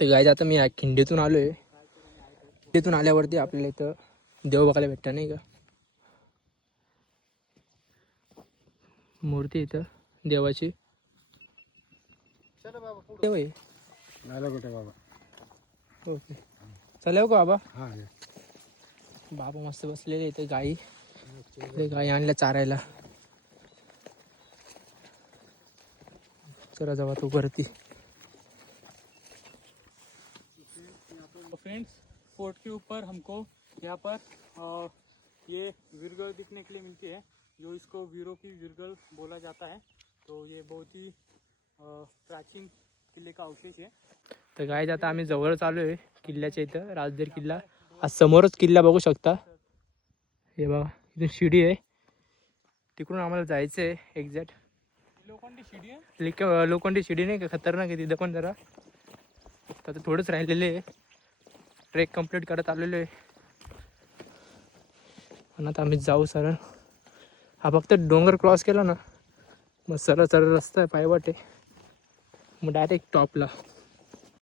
तर गाईज आता मी खिंडीतून आलो आहे. खिंडीतून आल्यावरती आपल्याला इथं देव बघायला भेटतं नाही का. मूर्ती इथं देवाची. देव आहे. ओके चला येऊ का बाबा. बाबा मस्त बसलेले इथे. गाई आणल्या चारायला. चला जाऊ तू वरती. फ्रेंड्स फोर्ट के ऊपर हमको यहाँ पर ये वीरगल दिखने के लिए मिलती है, जो इसको वीरों की वीरगल बोला जाता है. तो ये बहुत ही प्राचीन किले का अवशेष है. तर गाईज आता आम्ही जवळच आलो आहे किल्ल्याच्या इथं. राजदेर किल्ला आज समोरच किल्ला बघू शकता. हे बघा इथून शिडी आहे. तिकडून आम्हाला जायचं आहे एक्झॅक्ट. लोखंडी शिडी आहे. लोखंडी शिडी नाही का खतरनाक आहे तिथं पण जरा. आता थोडंच राहिलेले आहे. ट्रेक कंप्लीट करत आलेलो आहे. पण आता आम्ही जाऊ सरळ. हा फक्त डोंगर क्रॉस केला ना मग सरळ सरळ रस्ता आहे पायवाट आहे. मग डायरेक्ट टॉपला.